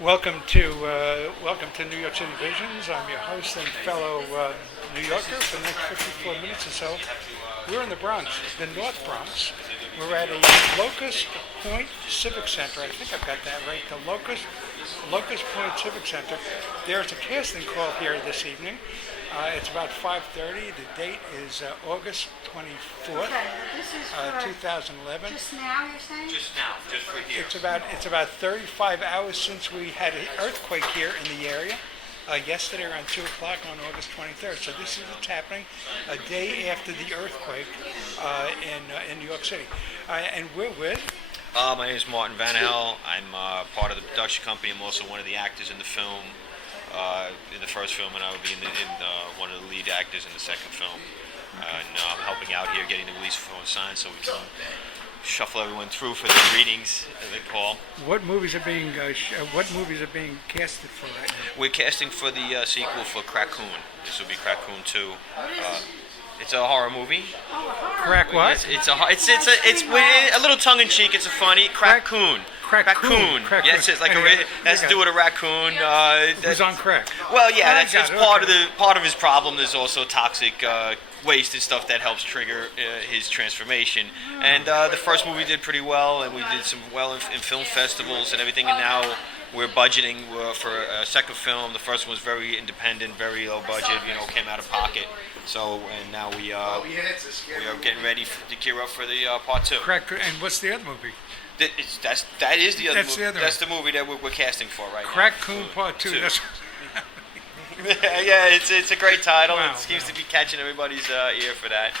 Welcome to New York City Visions. I'm your host and fellow New Yorker for the next 54 minutes or so. We're in the Bronx, the North Bronx. We're at a Locust Point Civic Center. I think I've got that right. The Locust Point Civic Center. There's a casting call here this evening. It's about 5:30. The date is August 24th, Okay, this is for 2011. just now, you're saying? Just now, just for here. It's about 35 hours since we had an earthquake here in the area. Yesterday around 2 o'clock on August 23rd. So this is what's happening a day after the earthquake in New York City. And we're with... My name is Martin Vanhel. I'm part of the production company. I'm also one of the actors in the film, in the first film, and I would be in one of the lead actors in the second film. And I'm helping out here, getting the release form signed so we can shuffle everyone through for the readings, as they call. What movies are being casted for right now? We're casting for the sequel for Krackoon. This will be Krackoon 2. It's a horror movie. Crack what? It's a little tongue in cheek. It's a funny Krackoon. Krackoon. Yes, it's like it has to do with a raccoon. Who's on crack? Well, yeah, that's part okay. of part of his problem. There's also toxic waste and stuff that helps trigger his transformation. And the first movie did pretty well, and we did some well in film festivals and everything. And now we're budgeting for a second film. The first one was very independent, very low budget. Came out of pocket. So, and now we are getting ready to gear up for the part 2. And what's the other movie? That is the other movie. That's the movie that we're casting for right now. Krackoon Part 2. That's yeah, it's a great title. Wow, it seems to be catching everybody's ear for that.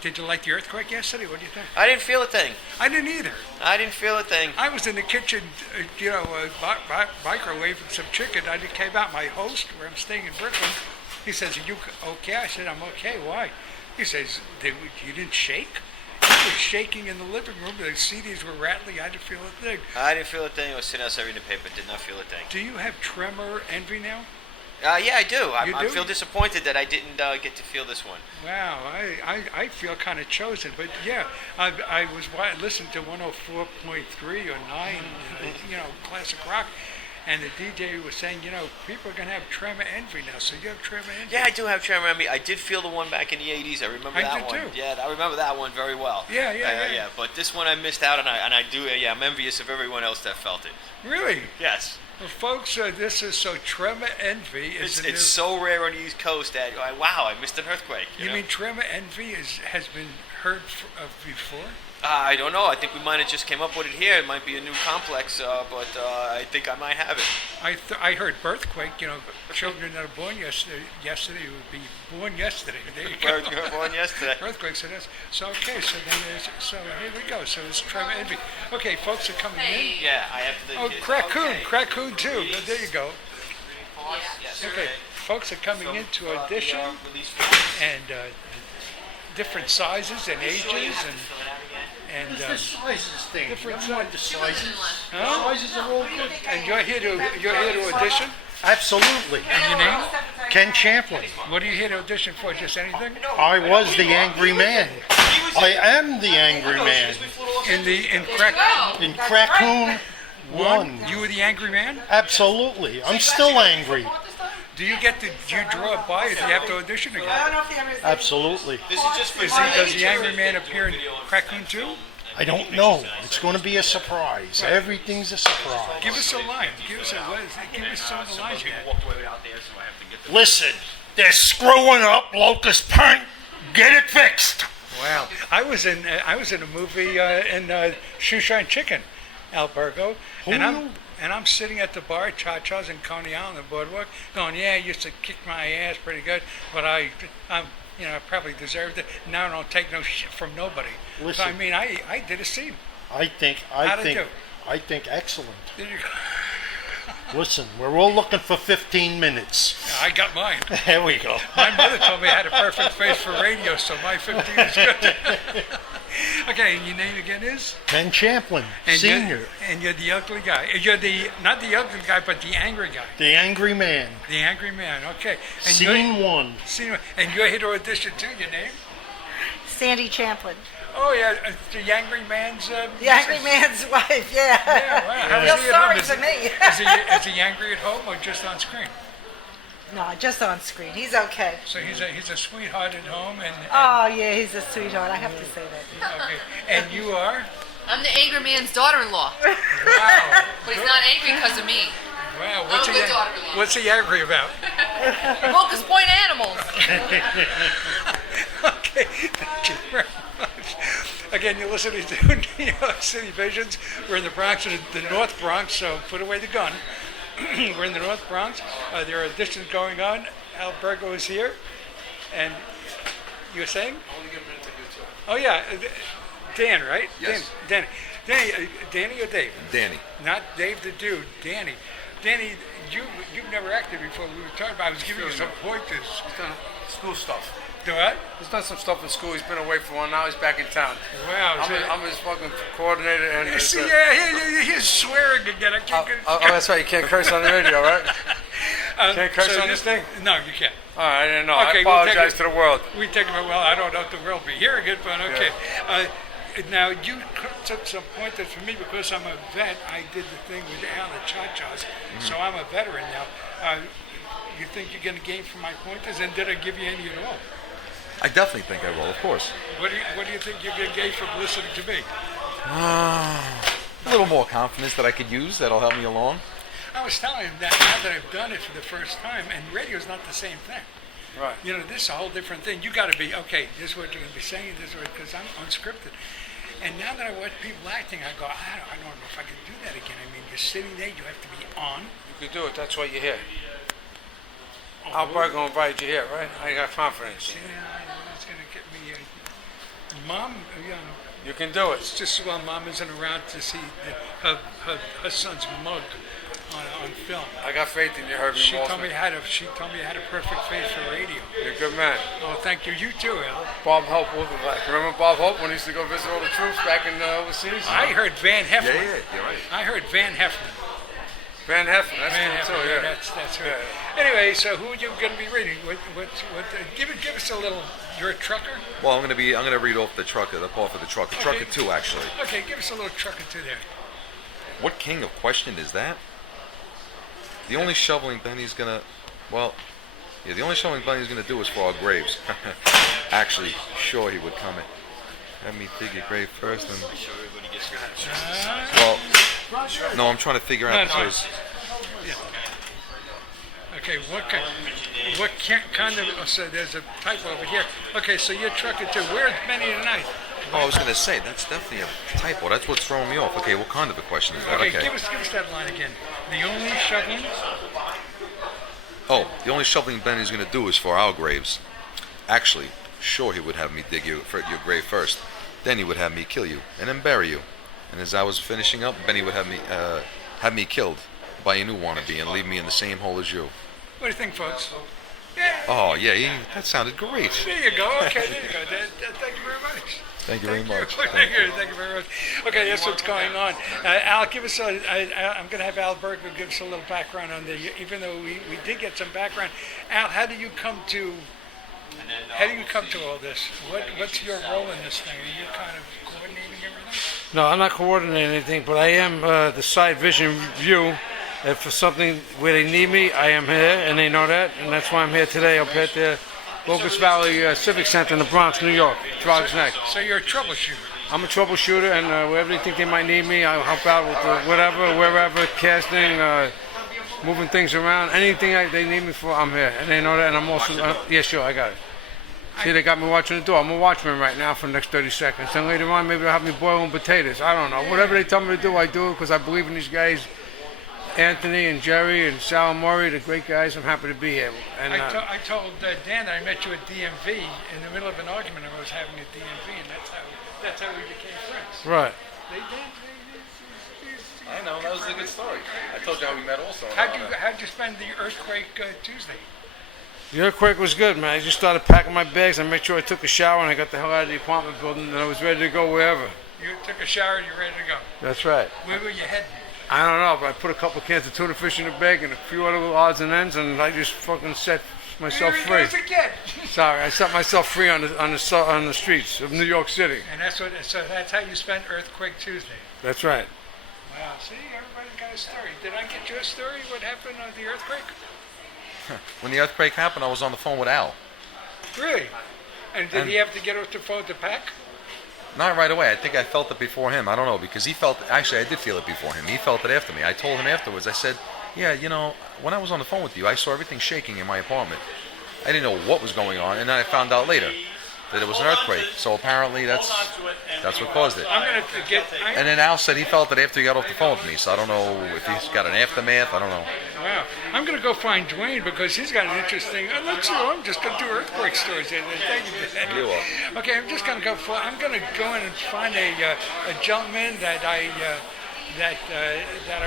Did you like the earthquake yesterday? What do you think? I didn't feel a thing. I didn't either. I didn't feel a thing. I was in the kitchen, microwaving some chicken. I came out. My host, where I'm staying in Brooklyn, he says, "Are you okay?" I said, "I'm okay." Why? He says, "You didn't shake?" He was shaking in the living room. The CDs were rattling. I didn't feel a thing. I didn't feel a thing. I was sitting outside reading the paper. Did not feel a thing. Do you have tremor envy now? Yeah, I do. I do? feel disappointed that I didn't get to feel this one. Wow, I feel kind of chosen, but yeah, I listened to 104.3 or 9, classic rock, and the DJ was saying, people are going to have tremor envy now, so you have tremor envy. Yeah, I do have tremor envy. I did feel the one back in the 80s. I remember that one. Too. Yeah, I remember that one very well. Yeah. But this one I missed out on, and I do. Yeah, I'm envious of everyone else that felt it. Really? Yes. Well, folks, this is so tremor envy is it's so rare on the East Coast that wow, I missed an earthquake. You mean tremor envy has been heard of before? I don't know. I think we might have just came up with it here. It might be a new complex, but I think I might have it. I heard birthquake. Children that are born yesterday would be born yesterday. There you go. Born yesterday. Earthquake. So that's so okay. So here we go. So it's tremor envy. Okay, folks are coming in. Yeah, I have to. Oh, Krackoon too. There you go. Yes. Okay, folks are coming in to audition, and different sizes and ages and It's the sizes thing. different Never mind the sizes. Huh? Sizes are all good. And you're here to audition. Absolutely. And your name? Ken Champlin. What are you here to audition for? Just anything? I was the angry man. I am the angry man. In In Krackoon 1. you were the angry man. Absolutely. I'm still angry. Do you draw by it? Do you have to audition again? Absolutely. Does the angry man appear in Krackoon too? I don't know. It's going to be a surprise. Everything's a surprise. Give us a line. Give us some of the lines you had. Listen, they're screwing up Locust Point. Get it fixed. Wow. I was in a movie in Shoeshine Chicken, Albergo, and I'm sitting at the bar, Cha-Cha's in Coney Island, the boardwalk, going, yeah, I used to kick my ass pretty good, but I'm I probably deserved it. Now I don't take no shit from nobody. Listen, so, I mean, I did a scene. I think excellent. There you go. Listen, we're all looking for 15 minutes. I got mine. There we go. My mother told me I had a perfect face for radio, so my 15 is good. Okay, and your name again is? Ken Champlin, and Senior. You're the ugly guy. You're not the ugly guy, but the angry guy. The angry man. The angry man, okay. And Scene 1. And you're here to audition too, your name? Sandy Champlin. Oh yeah, the Angry Man's. The angry man's wife, yeah. Yeah, wow. How Feel is he at home? sorry Is for he- me. Is he angry at home or just on screen? No, just on screen. He's okay. So he's a sweetheart at home, and Oh, yeah, he's a sweetheart. I have to say that. okay. And you are? I'm the angry man's daughter-in-law, Wow. but he's not angry because of me. Wow. I'm a good daughter-in-law. What's he angry about? Locust Point animals. Okay, thank you very much. Again, you're listening to New York City Visions. We're in the Bronx, the North Bronx, so put away the gun. We're in the North Bronx. There are auditions going on. Al Bergo is here. And you were saying? Oh, yeah. Dan, right? Yes. Danny or Dave? Danny. Not Dave the dude, Danny. Danny, you've never acted before. We were talking about, I was giving you some pointers. He's done school stuff. Do what? He's done some stuff in school. He's been away for a while. Now he's back in town. Wow. I'm his fucking coordinator and. his, See, yeah, he's swearing again. I can't get oh, that's right. You can't curse on the radio, right? Can't curse on this thing? No, you can't. All right, I didn't know. Okay, I we'll take apologize it. to the world. We take it, well, I don't know if the world be hearing it, but okay. Now, you took some pointers for me because I'm a vet. I did the thing with Al at Cha-Cha's, so I'm a veteran now. You think you're going to gain from my pointers, and did I give you any at all? I definitely think I will, of course. What do you think you're going to gain from listening to me? A little more confidence that I could use. That'll help me along. I was telling him that now that I've done it for the first time, and radio's not the same thing. Right. You know, this is a whole different thing. You got to be, okay, this is what you're going to be saying, this is what, because I'm unscripted. And now that I watch people acting, I go, I don't know if I can do that again. I mean, you're sitting there, you have to be on. You can do it. That's why you're here. Al Bergo invited you here, right? I got confidence. Yeah, it's going to get me. Mom, You can do it. it's just while Mom isn't around to see her son's mug on film. I got faith in you, Herbie She Malsman. told me I had a perfect face for radio. You're a good man. Oh, thank you. You too, Al. Bob Hope, remember Bob Hope when he used to go visit all the troops back in overseas? I heard Van Heflin. Yeah, you're right. I heard Van Heflin. Van Heflin, that's Van true Heflin, too, yeah. that's right. Anyway, so who are you going to be reading? Give us a little. You're a trucker. Well, I'm gonna read off the trucker, the part for the trucker. Okay. Trucker 2, actually. Okay, give us a little trucker too there. What king of question is that? The only shoveling Benny's gonna, the only shoveling Benny's gonna do is for our graves. Actually, sure he would come in. Let me dig your grave first, and no, I'm trying to figure out No, no. because Okay, what kind of? Oh, so there's a typo over here. Okay, so you're trucker too. Where's Benny tonight? I was gonna say that's definitely a typo. That's what's throwing me off. Okay, what kind of a question is that? Okay, give us that line again. The only shoveling. Oh, the only shoveling Benny's gonna do is for our graves. Actually, sure he would have me dig your grave first. Then he would have me kill you and then bury you. And as I was finishing up, Benny would have me killed by a new wannabe and leave me in the same hole as you. What do you think, folks? Yeah. Oh yeah, that sounded great. There you go. Okay, there you go. Thank you very much. Thank you very much. Thank you very much. Okay, that's what's going on. Al, give us I'm going to have Al Bergo give us a little background on the. Even though we did get some background, Al, how do you come to all this? What's your role in this thing? Are you kind of coordinating everything? No, I'm not coordinating anything, but I am the side vision view. If for something where they need me, I am here, and they know that, and that's why I'm here today up at the Locust Valley Civic Center in the Bronx, New York, Bronx Neck. So you're a troubleshooter. I'm a troubleshooter, and wherever they think they might need me, I'll help out with whatever, wherever, casting, moving things around, anything they need me for, I'm here, and they know that, and I'm also, yeah, sure, I got it. See, they got me watching the door. I'm a watchman right now for the next 30 seconds. Then later on, maybe they'll have me boiling potatoes. I don't know. Whatever they tell me to do, I do it because I believe in these guys. Anthony and Jerry and Sal and Maury, the great guys. I'm happy to be here. And I told Dan that I met you at DMV in the middle of an argument I was having at DMV, and that's how we became friends. right. I know, that was a good story. I told you how we met also. How'd you spend the earthquake Tuesday? The earthquake was good, man. I just started packing my bags. I made sure I took a shower and I got the hell out of the apartment building, and I was ready to go wherever. You took a shower and you're ready to go. That's right. Where were you heading? I don't know, but I put a couple cans of tuna fish in the bag and a few other little odds and ends, and I just fucking set myself Here he free. goes again. Sorry, I set myself free on the streets of New York City. And that's how you spent Earthquake Tuesday. That's right. Wow, see, everybody's got a story. Did I get your story? What happened on the earthquake? When the earthquake happened, I was on the phone with Al. Really? And did he have to get off the phone to pack? Not right away. I think I felt it before him. I don't know, because he felt, actually I did feel it before him. He felt it after me. I told him afterwards, I said, yeah, you know, when I was on the phone with you, I saw everything shaking in my apartment. I didn't know what was going on, and then I found out later that it was an earthquake. So apparently that's what caused it. I'm going to get... And then Al said he felt it after he got off the phone with me, so I don't know if he's got an aftermath, I don't know. Wow. I'm going to go find Dwayne because he's got an interesting... let's see, I'm just going to do earthquake stories. Thank you for that. You are. Okay, I'm just going to go for... I'm going to go in and find a gentleman that I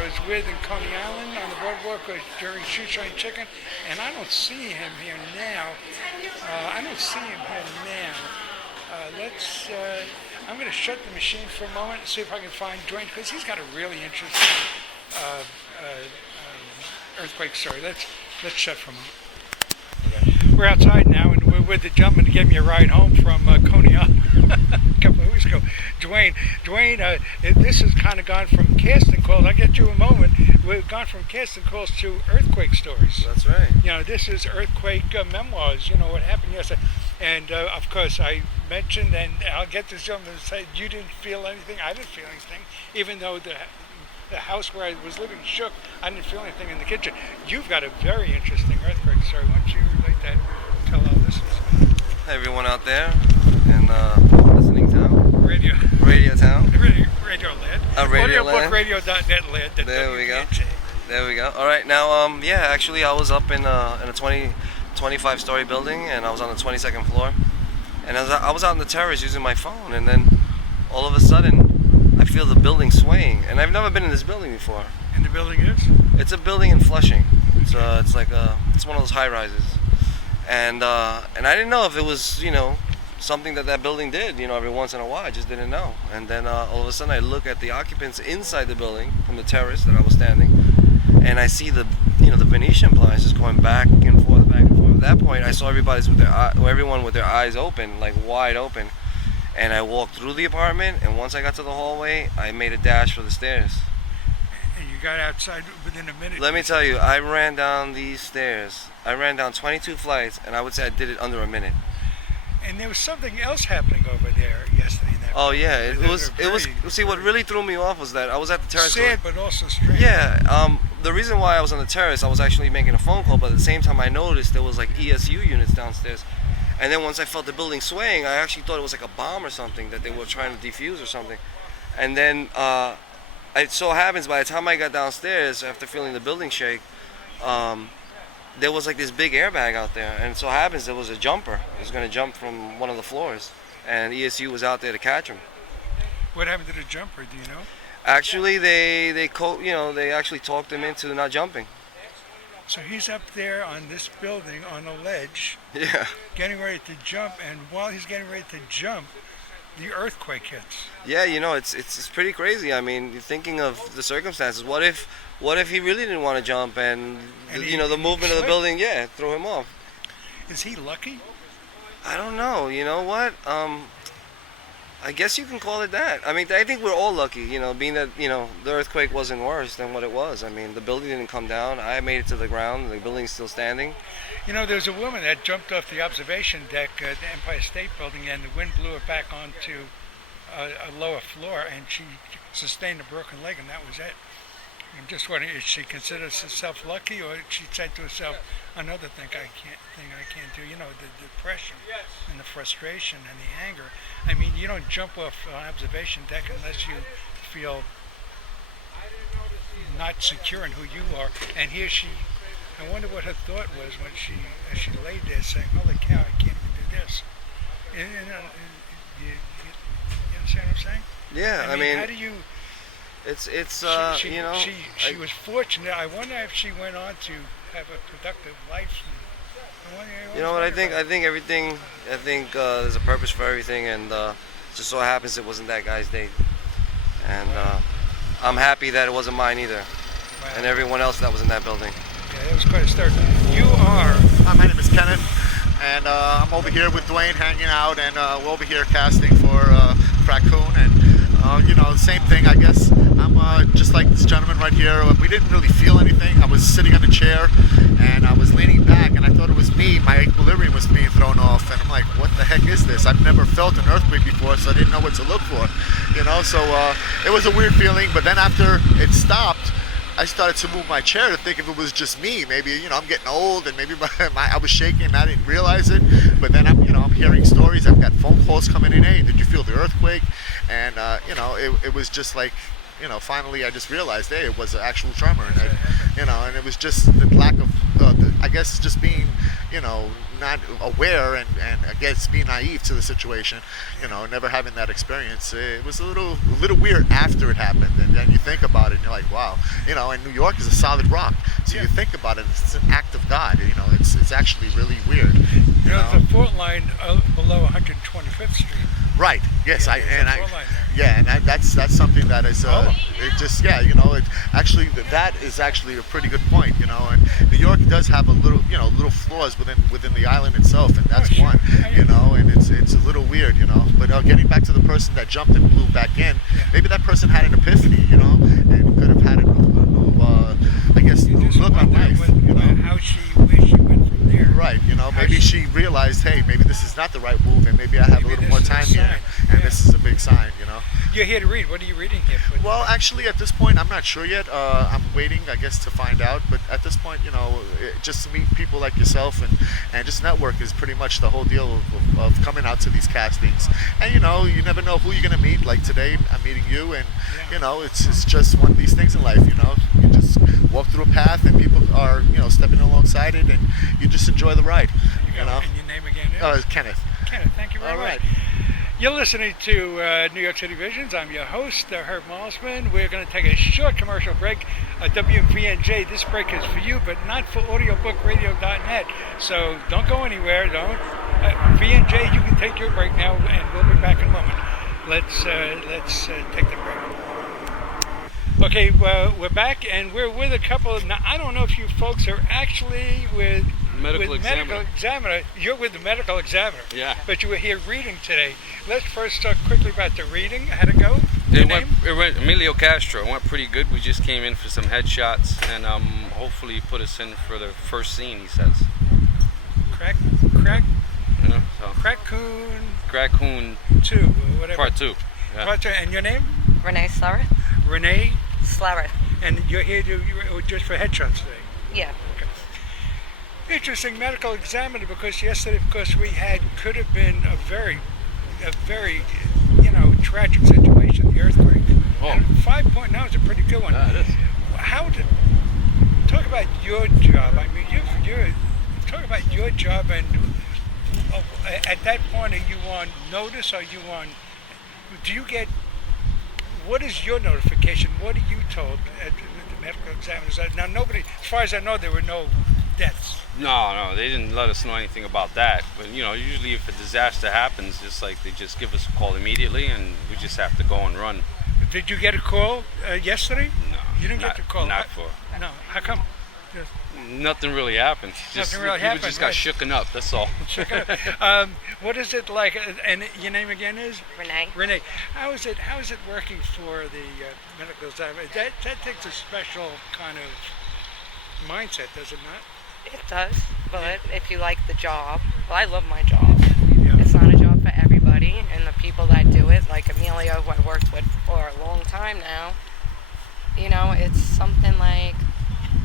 was with in Coney Island on the boardwalk during Shoeshine Chicken, and I don't see him here now. I'm going to shut the machine for a moment and see if I can find Dwayne, because he's got a really interesting earthquake story. Let's shut for a moment. We're outside now, and we're with the gentleman who gave me a ride home from Coney Island a couple of weeks ago. Dwayne, this has kind of gone from casting calls. I'll get you a moment. We've gone from casting calls to earthquake stories. That's right. You know, this is earthquake memoirs. You know what happened yesterday, and of course I mentioned, and I'll get this gentleman to say you didn't feel anything. I didn't feel anything, even though the house where I was living shook. I didn't feel anything in the kitchen. You've got a very interesting earthquake story. Why don't you relate that? Tell our listeners. Hey, everyone out there in listening town. Radio town. Radio Land. Radio Land. Audiobookradio.net Land. There we go. There we go. All right, now, yeah, actually, I was up in a 25-story building, and I was on the 22nd floor, and I was out on the terrace using my phone, and then all of a sudden, I feel the building swaying, and I've never been in this building before. And the building is? It's a building in Flushing. It's one of those high rises, and I didn't know if it was, you know, something that building did, you know, every once in a while. I just didn't know. And then all of a sudden I look at the occupants inside the building from the terrace that I was standing, and I see the Venetian blinds just going back and forth, back and forth. At that point I saw everyone with their eyes open, like wide open, and I walked through the apartment, and once I got to the hallway, I made a dash for the stairs. And you got outside within a minute. Let me tell you, I ran down these stairs. I ran down 22 flights, and I would say I did it under a minute. And there was something else happening over there yesterday. Oh yeah, it was. See, what really threw me off was that I was at the terrace. Sad, but also strange. Yeah. The reason why I was on the terrace, I was actually making a phone call, but at the same time, I noticed there was like ESU units downstairs. And then once I felt the building swaying, I actually thought it was like a bomb or something that they were trying to defuse or something. And then it so happens by the time I got downstairs, after feeling the building shake, there was like this big airbag out there, and it so happens there was a jumper. It was going to jump from one of the floors, and ESU was out there to catch him. What happened to the jumper? Do you know? Actually, they actually talked him into not jumping. So he's up there on this building on a ledge, Yeah. getting ready to jump, and while he's getting ready to jump, the earthquake hits. Yeah, you know, it's pretty crazy. I mean, thinking of the circumstances. What if he really didn't want to jump, and the movement of the building, threw him off? Is he lucky? I don't know. You know what? I guess you can call it that. I mean, I think we're all lucky, you know, being that, you know, the earthquake wasn't worse than what it was. I mean, the building didn't come down. I made it to the ground. The building's still standing. You know, there's a woman that jumped off the observation deck at the Empire State Building, and the wind blew her back onto a lower floor, and she sustained a broken leg, and that was it. I'm just wondering, is she considers herself lucky, or she said to herself, another thing I can't do? You know, the depression and the frustration and the anger. I mean, you don't jump off an observation deck unless you feel not secure in who you are. And here I wonder what her thought was as she laid there saying, holy cow, I can't even do this. You understand what I'm saying? Yeah, I mean, how do you... She was fortunate. I wonder if she went on to have a productive life. You know what I think? I think there's a purpose for everything, and just so happens it wasn't that guy's date. And I'm happy that it wasn't mine either, and everyone else that was in that building. Yeah, that was quite a start. You are. My name is Kenneth, and I'm over here with Dwayne hanging out, and we're over here casting for Krackoon, and same thing, I guess. I'm just like this gentleman right here. We didn't really feel anything. I was sitting on a chair, and I was leaning back, and I thought it was me. My equilibrium was being thrown off, and I'm like, what the heck is this? I've never felt an earthquake before, so I didn't know what to look for, So it was a weird feeling, but then after it stopped, I started to move my chair to think if it was just me. Maybe, I'm getting old and maybe I was shaking and I didn't realize it. But then I'm hearing stories. I've got phone calls coming in. Hey, did you feel the earthquake? And, it was just like, finally I just realized, hey, it was an actual tremor. And, and it was just the lack of, I guess, just being, not aware and I guess being naive to the situation, never having that experience. It was a little weird after it happened, and then you think about it and you're like, wow, and New York is a solid rock, so you think about it, it's an act of God. It's actually really weird. The fault line below 125th Street. Right. Yes. Yeah, and that's something that is actually that is actually a pretty good point. And New York does have a little flaws within the island itself, and that's one. And it's a little weird. But getting back to the person that jumped and blew back in, maybe that person had an epiphany. And could have had a new look on life. Where she went from there. Right. Maybe she realized, hey, maybe this is not the right move, and maybe I have a little more time here, and this is a big sign. You're here to read. What are you reading here? Well, actually, at this point, I'm not sure yet. I'm waiting, I guess, to find out. But at this point, just to meet people like yourself and just network is pretty much the whole deal of coming out to these castings. And, you never know who you're going to meet. Like today, I'm meeting you, and, it's just one of these things in life, You just walk through a path, and people are, stepping alongside it, and you just enjoy the ride, And your name again is? Kenneth. Kenneth, thank you very All much. right. You're listening to New York City Visions. I'm your host, Herb Malsman. We're going to take a short commercial break. WVNJ, this break is for you, but not for audiobookradio.net. So don't go anywhere. Don't. VNJ, you can take your break now, and we'll be back in a moment. Let's take the break. Okay, we're back, and we're with a couple. Now, I don't know if you folks are actually with medical examiner. You're with the medical examiner. Yeah. But you were here reading today. Let's first talk quickly about the reading. How'd it go? It went Emilio Castro. It went pretty good. We just came in for some headshots, and hopefully put us in for the first scene, he says. Krackoon 2, whatever. Part 2. Yeah. Part 2. And your name? Renee Slareth. Renee Slareth. And you're here just for headshots today? Yeah. Okay. Interesting medical examiner, because yesterday, of course, could have been a very tragic situation, the earthquake. Oh. And 5.9 is a pretty good one. Yeah, it is. Talk about your job. I mean, you talk about your job, and at that point, are you on notice? Do you get? What is your notification? What are you told at the medical examiners? Now, nobody, as far as I know, there were no deaths. No, they didn't let us know anything about that. But usually if a disaster happens, it's like they just give us a call immediately, and we just have to go and run. Did you get a call yesterday? No. You didn't get the call. Not for. No. How come? Nothing really happened. Nothing really happened. People just got shooken up. That's all. What is it like? And your name again is Renee. Renee. How is it working for the medical examiner? That takes a special kind of mindset, does it not? It does, but if you like the job, well, I love my job. Yeah. It's not a job for everybody, and the people that do it, like Emilio, who I worked with for a long time now, it's something like,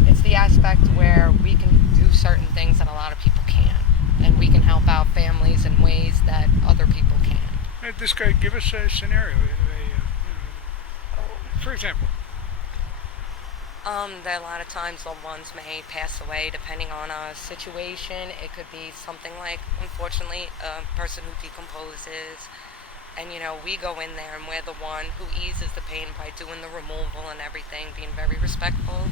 it's the aspect where we can do certain things that a lot of people can't, and we can help out families in ways that other people can't. This guy, give us a scenario, for example. That a lot of times loved ones may pass away depending on a situation. It could be something like, unfortunately, a person who decomposes, and we go in there and we're the one who eases the pain by doing the removal and everything, being very respectful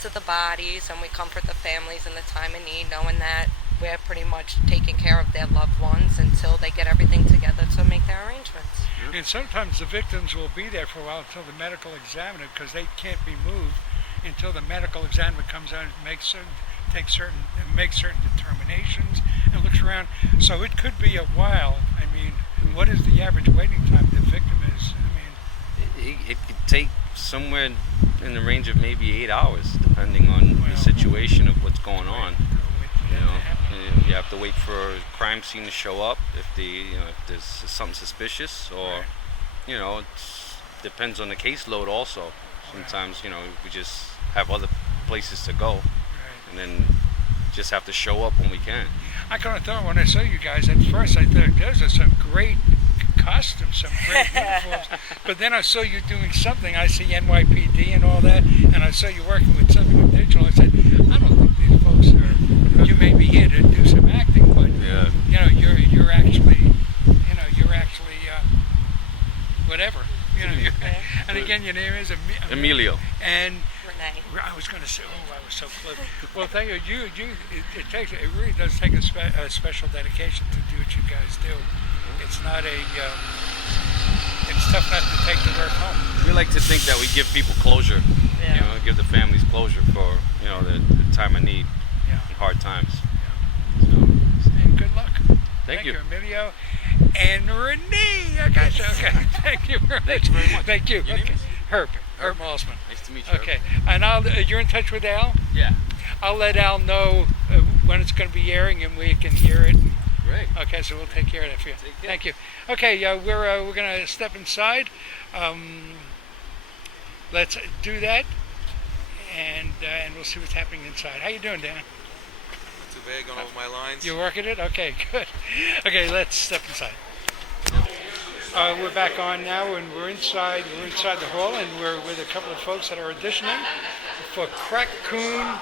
to the bodies, and we comfort the families in the time of need, knowing that we're pretty much taking care of their loved ones until they get everything together to make their arrangements. And sometimes the victims will be there for a while until the medical examiner, because they can't be moved. until the medical examiner comes out and makes certain determinations and looks around. So it could be a while. I mean, what is the average waiting time the victim is? I mean, It could take somewhere in the range of maybe 8 hours, depending on the situation of what's going on. You know, you have to wait for a crime scene to show up if if there's something suspicious, or it depends on the caseload also. Sometimes we just have other places to go, and then just have to show up when we can. I kind of thought when I saw you guys at first, I thought those are some great costumes, some great uniforms. But then I saw you doing something. I see NYPD and all that, and I saw you working with something with digital. I said, I don't think these folks are. You may be here to do some acting, but you're actually whatever. And again, your name is Emilio. And I was going to say, I was so clever. Well, thank you. It really does take a special dedication to do what you guys do. It's not it's tough not to take the work home. We like to think that we give people closure. Give the families closure for the time of need, and hard times. And good luck. Thank you, Emilio. And Renee, I got you. Okay, thank you very much. Thanks very much. Thank you. Your name is? Herb Malsman. Nice to meet you. Okay, and you're in touch with Al? Yeah. I'll let Al know when it's going to be airing and we can hear it. Great. Okay, so we'll take care of that for you. Thank you. Okay, we're going to step inside. Let's do that, and we'll see what's happening inside. How you doing, Dan? Too bad going over my lines. You working it? Okay, good. Okay, let's step inside. We're back on now, and we're inside the hall, and we're with a couple of folks that are auditioning for Krackoon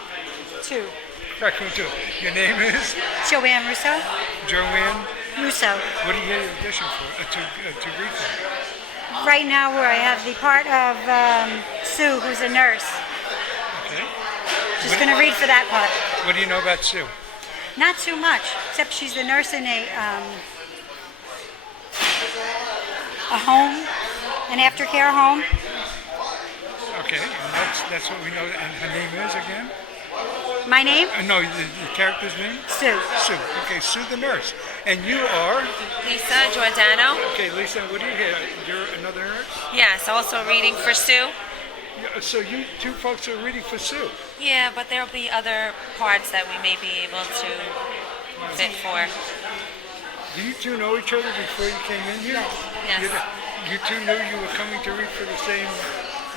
2. Krackoon 2. Your name is? Joanne Russo. Joanne Russo. What are you here to audition for? To read for? Right now, where I have the part of Sue, who's a nurse. Okay. Just going to read for that part. What do you know about Sue? Not too much, except she's the nurse in a home, an aftercare home. Okay, and that's what we know. And her name is again? My name? No, the character's name? Sue. Sue. Okay, Sue the nurse. And you are? Lisa Giordano. Okay, Lisa, what do you hear? You're another nurse? Yes, also reading for Sue. Yeah, so you two folks are reading for Sue? Yeah, but there'll be other parts that we may be able to fit for. Do you two know each other before you came in here? Yes. You two knew you were coming to read for the same?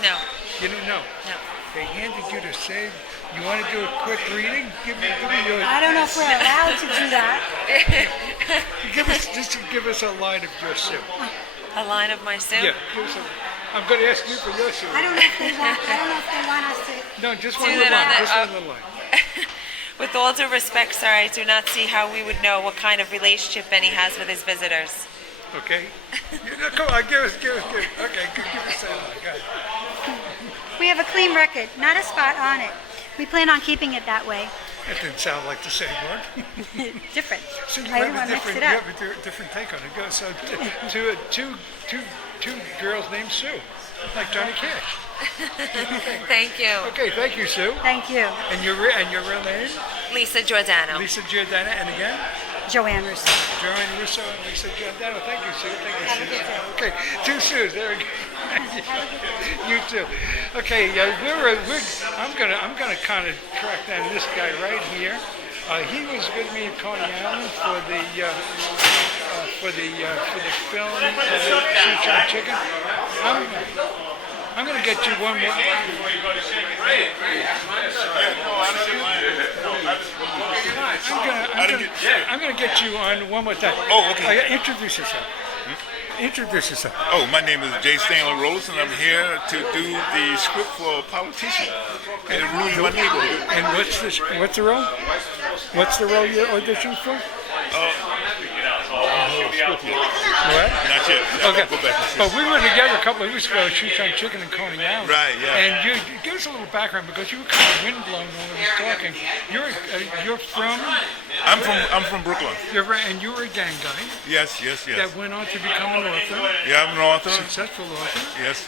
No. You didn't know? No. They handed you the same. You want to do a quick reading? Give me your... I don't know if we're allowed to do that. Give us a line of your Sue. A line of my Sue? Yeah, I'm going to ask you for your Sue. I don't know if they want us to. No, just Do one little that line. on Just the- one little line. With all due respect, sir, I do not see how we would know what kind of relationship Benny has with his visitors. Okay. Come on, give us. Okay, give us that line. Go ahead. We have a clean record, not a spot on it. We plan on keeping it that way. That didn't sound like the same word. Different. So you I didn't have want to mix it you up. have a different take on it. Go. So two girls named Sue, like Johnny Cash. Thank you. Okay, thank you, Sue. Thank you. And your real name? Lisa Giordano. Lisa Giordano, and again? Joanne Russo. Joanne Russo and Lisa Giordano. Thank you, Sue. Thank you, Sue. Okay, two Sues. There we go. You too. Okay, I'm gonna kind of track down this guy right here. He was with me in Coney Island for the film Chimichurri Chicken. I'm gonna get you one more. I'm gonna get you on one more time. Oh, okay. Introduce yourself. Introduce yourself. Oh, my name is J. Stanley Rose, and I'm here to do the script for a politician and rules my neighborhood. And what's the role? What's the role you're auditioning for? script yet. What? Not yet. Okay. Go back and see. But we were together a couple of weeks ago at Shoot on Chicken in Coney Island. Right, yeah. And you give us a little background because you were kind of windblown when we were talking. You're from? I'm from Brooklyn. And you were a gang guy. Yes. That went on to become an author. Yeah, I'm an author. Successful author. Yes.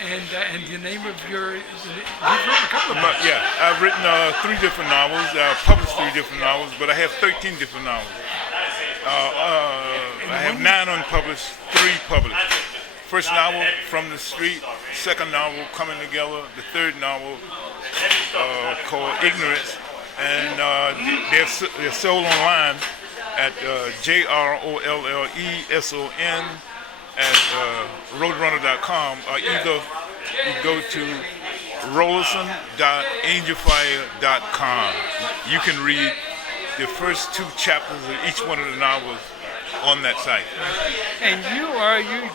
And the name of you've written a couple of books. Yeah, I've written 3 different novels. I've published 3 different novels, but I have 13 different novels. I have 9 unpublished, 3 published. First novel, From the Street. Second novel, Coming Together. The third novel, called Ignorance. And they're sold online at JROLLESON at roadrunner.com, or either you go to rollerson.angelfire.com. You can read the first 2 chapters of each one of the novels on that site. And you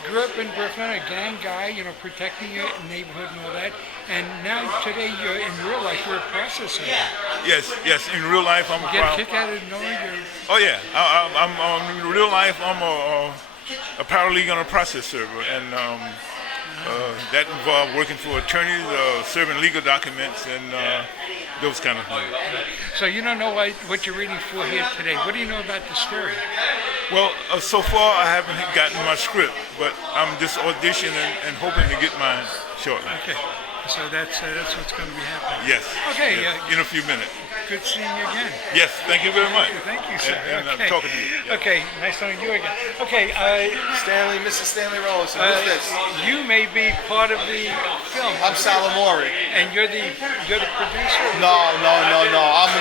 grew up in Brooklyn, a gang guy, protecting your neighborhood and all that. And now today, in real life, you're a processor. Yes. In real life, I'm a get a kick out of knowing you're... Oh yeah, in real life, I'm a paralegal on a process server, and that involved working for attorneys, serving legal documents, and those kind of things. So you don't know what you're reading for here today. What do you know about the story? Well, so far I haven't gotten my script, but I'm just auditioning and hoping to get mine shortly. Okay, so that's what's going to be happening. Yes. Okay. Yes. In a few minutes. Good seeing you again. Yes, thank you very much. Thank you, sir. And I'm talking to you. Yeah. Okay, nice knowing you again. Okay, Mr. Stanley Rose. Who's this? You may be part of the film. I'm Salamori. And you're the producer? No. I'm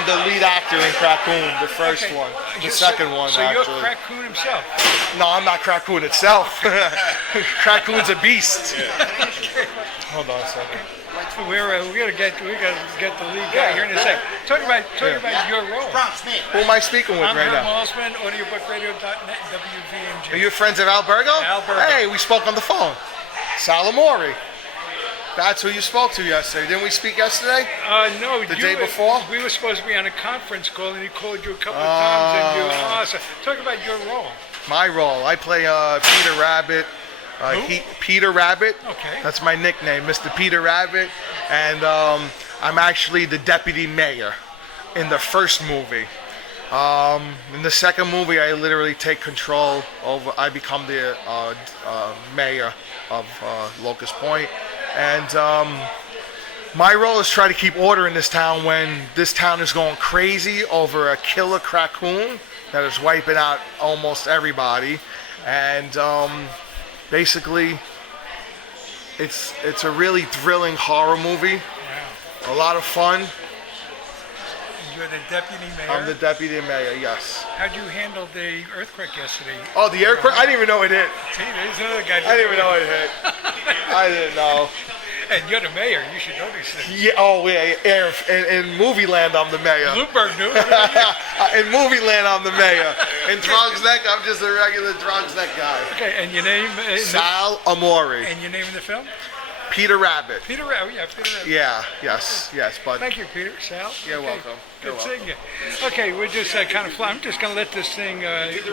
the lead actor in Krackoon, the first one. The second one, so actually. So you're Krackoon himself? No, I'm not Krackoon itself. Krackoon's a beast. Hold on a second. We gotta get the lead guy here in a second. Talk about your role. Who am I speaking with right now? Malsman, audiobookradio.net, WVMG. Are you friends of Albergo? Albergo. Hey, we spoke on the phone. Salamori. That's who you spoke to yesterday. Didn't we speak yesterday? No. The day before? We were supposed to be on a conference call, and he called you a couple of times, and so talk about your role. My role. I play Peter Rabbit. Peter Rabbit. Okay. That's my nickname, Mr. Peter Rabbit. And I'm actually the deputy mayor in the first movie. In the second movie, I literally take control over. I become the mayor of Locust Point. And my role is try to keep order in this town when this town is going crazy over a killer Krackoon that is wiping out almost everybody. And basically, it's a really thrilling horror movie. Wow. A lot of fun. You're the deputy mayor? I'm the deputy mayor, yes. How'd you handle the earthquake yesterday? Oh, the earthquake? I didn't even know it hit. See, there's another guy. I didn't even know it hit. I didn't know. And you're the mayor. You should know these things. Yeah. Oh, yeah. In movie land, I'm the mayor. Bloomberg knew. In movie land, I'm the mayor. In Bronx Neck, I'm just a regular Bronx Neck guy. Okay, and your name? Sal Amori. And your name in the film? Peter Rabbit. Peter Rabbit, yeah, Peter Rabbit. Yeah, yes, bud. Thank you, Peter. Sal? You're welcome. Good seeing you. Okay, we're just kind of flying. I'm just going to let this thing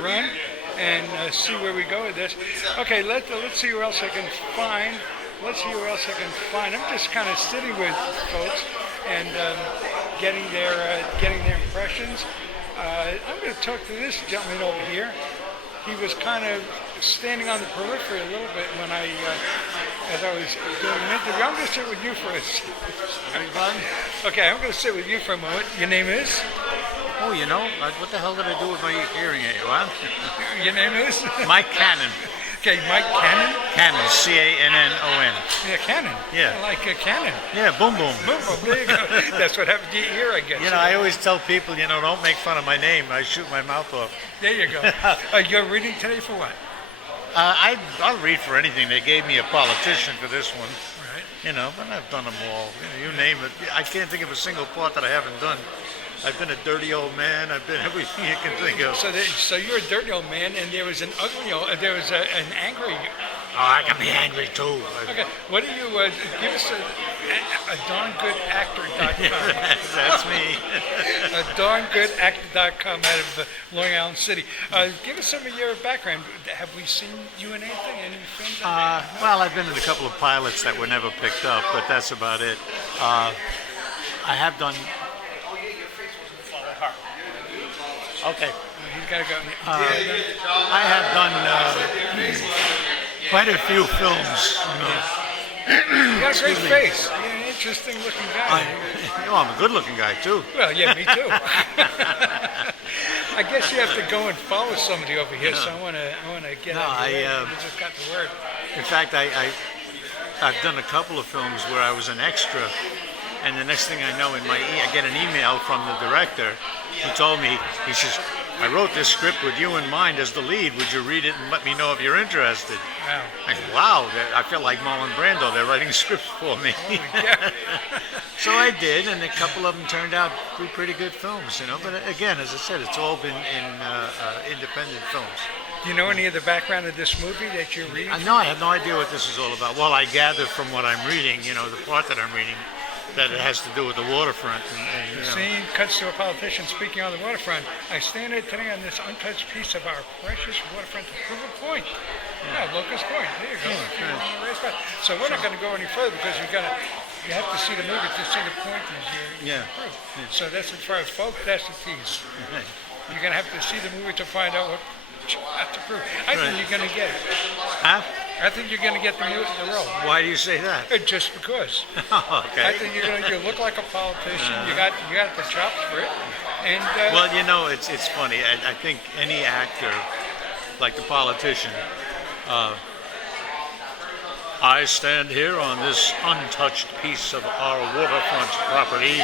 run and see where we go with this. Okay, let's see where else I can find. I'm just kind of sitting with folks and getting their impressions. I'm going to talk to this gentleman over here. He was kind of standing on the periphery a little bit when as I was doing an interview. I'm going to sit with you for Okay, I'm going to sit with you for a moment. Your name is? Oh, what the hell did I do with my hearing aid? What? Your name is? Mike Cannon. Okay, Mike Cannon? Cannon, C-A-N-N-O-N. Yeah, Cannon. Yeah. Like a cannon. Yeah, boom, boom. Boom, boom, there you go. That's what happened to your ear, I guess. I always tell people, don't make fun of my name. I shoot my mouth off. There you go. You're reading today for what? I'll read for anything. They gave me a politician for this one. Right. But I've done them all. You name it. I can't think of a single part that I haven't done. I've been a dirty old man. I've been everything you can think of. So you're a dirty old man, and there was an ugly old, there was an angry. Oh, I can be angry too. Okay, what do you give us? A darngoodactor.com. That's me. A darngoodactor.com out of Long Island City. Give us some of your background. Have we seen you in anything? Any films? Well, I've been in a couple of pilots that were never picked up, but that's about it. I have done. Okay. He's got to go. I have done quite a few films. You got a great face. You're an interesting looking guy. I'm a good looking guy, too. Well, yeah, me too. I guess you have to go and follow somebody over here, so I want to get out of here. We just got the word. In fact, I've done a couple of films where I was an extra, and the next thing I know, I get an email from the director who told me, he says, I wrote this script with you in mind as the lead. Would you read it and let me know if you're interested? Wow. I said, wow, I feel like Marlon Brando. They're writing scripts for me. So I did, and a couple of them turned out to be pretty good films, But again, as I said, it's all been in independent films. Do you know any of the background of this movie that you're reading? No, I have no idea what this is all about. Well, I gather from what I'm reading, the part that I'm reading, that it has to do with the waterfront. The scene cuts to a politician speaking on the waterfront. I stand here today on this untouched piece of our precious waterfront to prove a point. Yeah, Locust Point. There you go. So we're not going to go any further because you have to see the movie to see the point is your proof. So that's as far as folks, that's the tease. You're going to have to see the movie to find out what you have to prove. I think you're going to get it. Huh? I think you're going to get the role. Why do you say that? Just because. Okay. I think you look like a politician. You got the chops for it. And well, it's funny. I think any actor, like the politician, I stand here on this untouched piece of our waterfront property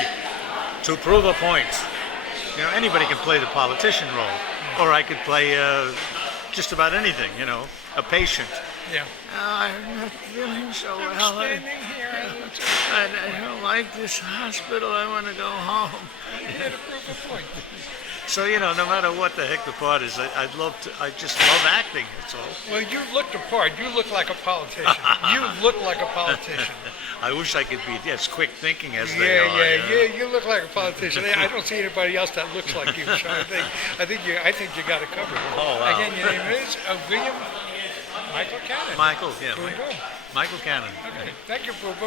to prove a point. Anybody can play the politician role, or I could play just about anything. A patient. Yeah. I'm not feeling so well. I'm standing here. I don't like this hospital. I want to go home. You had to prove a point. So no matter what the heck the part is, I just love acting. That's all. Well, you look the part. You look like a politician. You look like a politician. I wish I could be as quick thinking as they are. Yeah. You look like a politician. I don't see anybody else that looks like you. So I think you got it covered. Oh wow. Again, your name is William Michael Cannon. Michael Cannon. Boom, boom. Michael Cannon. Okay. Thank you, Boo Boo.